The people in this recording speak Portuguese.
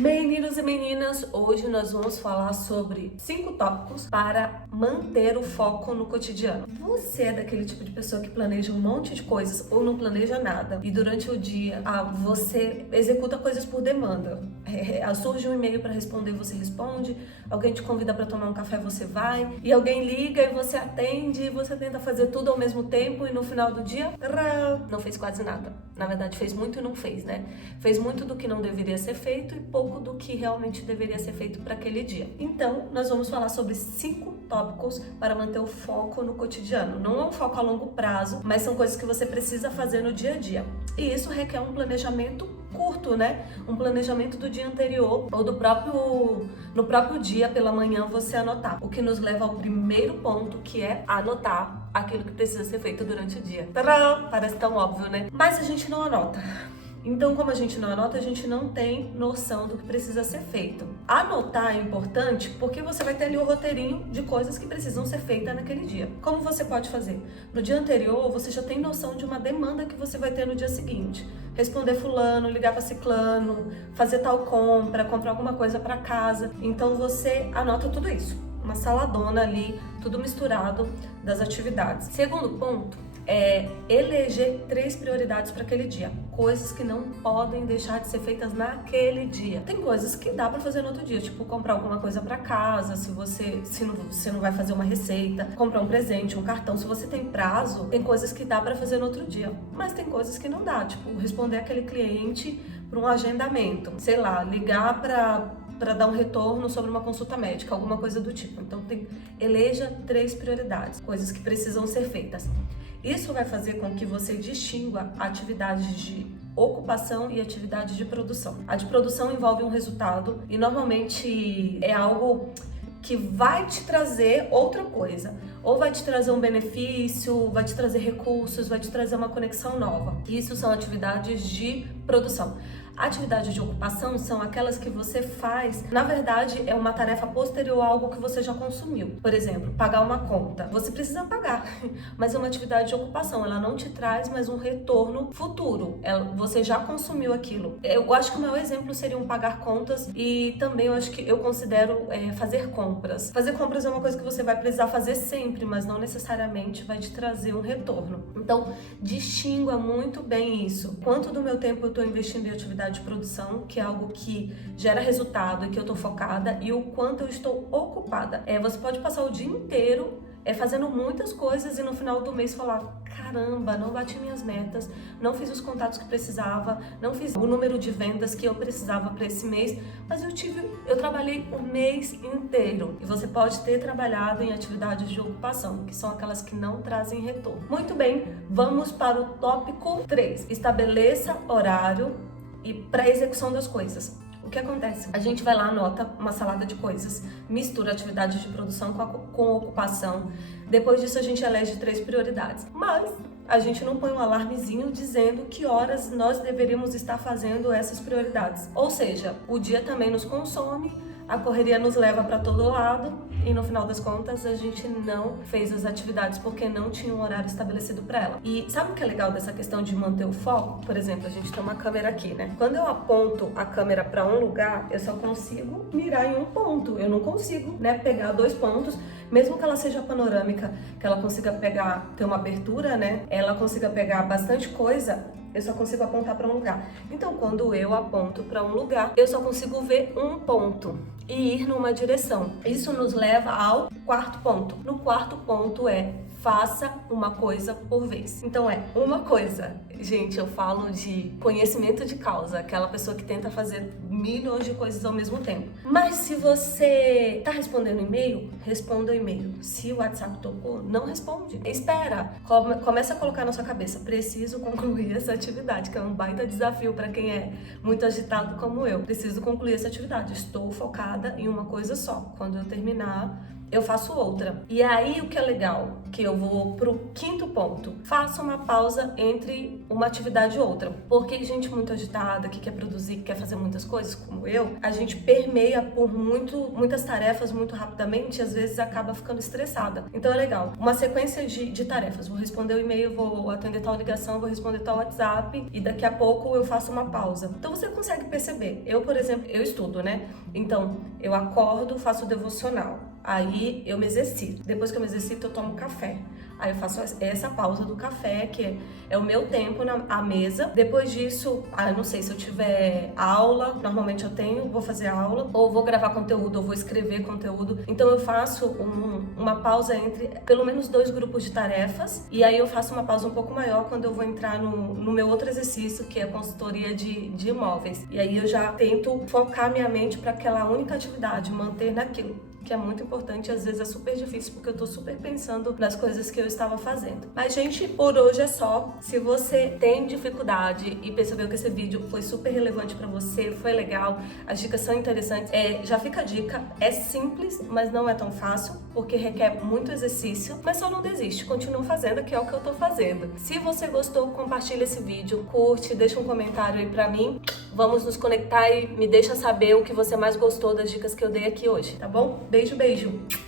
Meninos e meninas, hoje nós vamos falar sobre 5 tópicos para manter o foco no cotidiano. Você é daquele tipo de pessoa que planeja um monte de coisas ou não planeja nada e durante o dia você executa coisas por demanda. Surge um e-mail para responder, você responde, alguém te convida para tomar um café, você vai, e alguém liga e você atende, e você tenta fazer tudo ao mesmo tempo e no final do dia, não fez quase nada. Na verdade, fez muito e não fez, né? Fez muito do que não deveria ser feito e pouco do que realmente deveria ser feito para aquele dia. Então, nós vamos falar sobre 5 tópicos para manter o foco no cotidiano. Não é um foco a longo prazo, mas são coisas que você precisa fazer no dia a dia. E isso requer um planejamento curto, né? Um planejamento do dia anterior ou no próprio dia pela manhã você anotar. O que nos leva ao primeiro ponto, que é anotar aquilo que precisa ser feito durante o dia. Tadã! Parece tão óbvio, né? Mas a gente não anota. Então, como a gente não anota, a gente não tem noção do que precisa ser feito. Anotar é importante porque você vai ter ali o roteirinho de coisas que precisam ser feitas naquele dia. Como você pode fazer? No dia anterior, você já tem noção de uma demanda que você vai ter no dia seguinte. Responder fulano, ligar para ciclano, fazer tal compra, comprar alguma coisa para casa. Então, você anota tudo isso. Uma saladona ali, tudo misturado das atividades. Segundo ponto, eleger 3 prioridades para aquele dia. Coisas que não podem deixar de ser feitas naquele dia. Tem coisas que dá para fazer no outro dia, tipo comprar alguma coisa para casa, se você não vai fazer uma receita, comprar um presente, um cartão. Se você tem prazo, tem coisas que dá para fazer no outro dia, mas tem coisas que não dá, tipo responder aquele cliente para um agendamento, sei lá, ligar para dar um retorno sobre uma consulta médica, alguma coisa do tipo. Então eleja 3 prioridades, coisas que precisam ser feitas. Isso vai fazer com que você distingua atividades de ocupação e atividades de produção. A de produção envolve um resultado e normalmente é algo que vai te trazer outra coisa. Ou vai te trazer um benefício, vai te trazer recursos, vai te trazer uma conexão nova. Isso são atividades de produção. Atividades de ocupação são aquelas que você faz, na verdade, é uma tarefa posterior a algo que você já consumiu. Por exemplo, pagar uma conta. Você precisa pagar, mas é uma atividade de ocupação. Ela não te traz mais um retorno futuro. Você já consumiu aquilo. Eu acho que o meu exemplo seria um pagar contas e também eu considero fazer compras. Fazer compras é uma coisa que você vai precisar fazer sempre, mas não necessariamente vai te trazer um retorno. Então, distingua muito bem isso. Quanto do meu tempo eu estou investindo em atividade de produção, que é algo que gera resultado e que eu tô focada, e o quanto eu estou ocupada. Você pode passar o dia inteiro fazendo muitas coisas e no final do mês falar: caramba, não bati minhas metas, não fiz os contatos que precisava, não fiz o número de vendas que eu precisava para esse mês, mas eu trabalhei o mês inteiro. E você pode ter trabalhado em atividades de ocupação, que são aquelas que não trazem retorno. Muito bem, vamos para o tópico 3. Estabeleça horário e para execução das coisas. O que acontece? A gente vai lá, anota uma salada de coisas, mistura atividades de produção com ocupação. Depois disso a gente elege 3 prioridades. Mas a gente não põe um alarmezinho dizendo que horas nós deveríamos estar fazendo essas prioridades. Ou seja, o dia também nos consome, a correria nos leva para todo lado e no final das contas a gente não fez as atividades porque não tinha um horário estabelecido para ela. E sabe o que é legal dessa questão de manter o foco? Por exemplo, a gente tem uma câmera aqui, né? Quando eu aponto a câmera para um lugar, eu só consigo mirar em um ponto. Eu não consigo, né, pegar 2 pontos, mesmo que ela seja panorâmica, que ela consiga ter uma abertura, né? Ela consiga pegar bastante coisa. Eu só consigo apontar para um lugar. Então, quando eu aponto para um lugar, eu só consigo ver um ponto e ir numa direção. Isso nos leva ao 4º ponto. No 4º ponto faça uma coisa por vez. Então uma coisa. Gente, eu falo de conhecimento de causa, aquela pessoa que tenta fazer milhões de coisas ao mesmo tempo. Mas se você tá respondendo e-mail, responda o e-mail. Se o WhatsApp tocou, não responde. Espera. Começa a colocar na sua cabeça: preciso concluir essa atividade, que é um baita desafio para quem é muito agitado como eu. Preciso concluir essa atividade. Estou focada em uma coisa só. Quando eu terminar, eu faço outra. E aí o que é legal, que eu vou pro quinto ponto, faça uma pausa entre uma atividade e outra. Porque gente muito agitada, que quer produzir, que quer fazer muitas coisas, como eu, a gente permeia por muitas tarefas muito rapidamente e às vezes acaba ficando estressada. Então é legal, uma sequência de tarefas. Vou responder o e-mail, vou atender tal ligação, vou responder tal WhatsApp e daqui a pouco eu faço uma pausa. Então você consegue perceber. Eu, por exemplo, eu estudo, né? Então eu acordo, faço o devocional. Aí eu me exercito. Depois que eu me exercito, eu tomo café. Aí eu faço essa pausa do café, que é o meu tempo à mesa. Depois disso, eu não sei se eu tiver aula, normalmente vou fazer aula, ou vou gravar conteúdo, ou vou escrever conteúdo. Então eu faço uma pausa entre pelo menos 2 grupos de tarefas, e aí eu faço uma pausa um pouco maior quando eu vou entrar no meu outro exercício, que é a consultoria de imóveis. E aí eu já tento focar minha mente para aquela única atividade, manter naquilo, que é muito importante e às vezes é super difícil porque eu tô super pensando nas coisas que eu estava fazendo. Mas, gente, por hoje é só. Se você tem dificuldade e percebeu que esse vídeo foi super relevante pra você, foi legal, as dicas são interessantes, já fica a dica, é simples, mas não é tão fácil, porque requer muito exercício, mas só não desiste, continua fazendo, que é o que eu tô fazendo. Se você gostou, compartilha esse vídeo, curte, deixa um comentário aí pra mim, vamos nos conectar e me deixa saber o que você mais gostou das dicas que eu dei aqui hoje, tá bom? Beijo, beijo!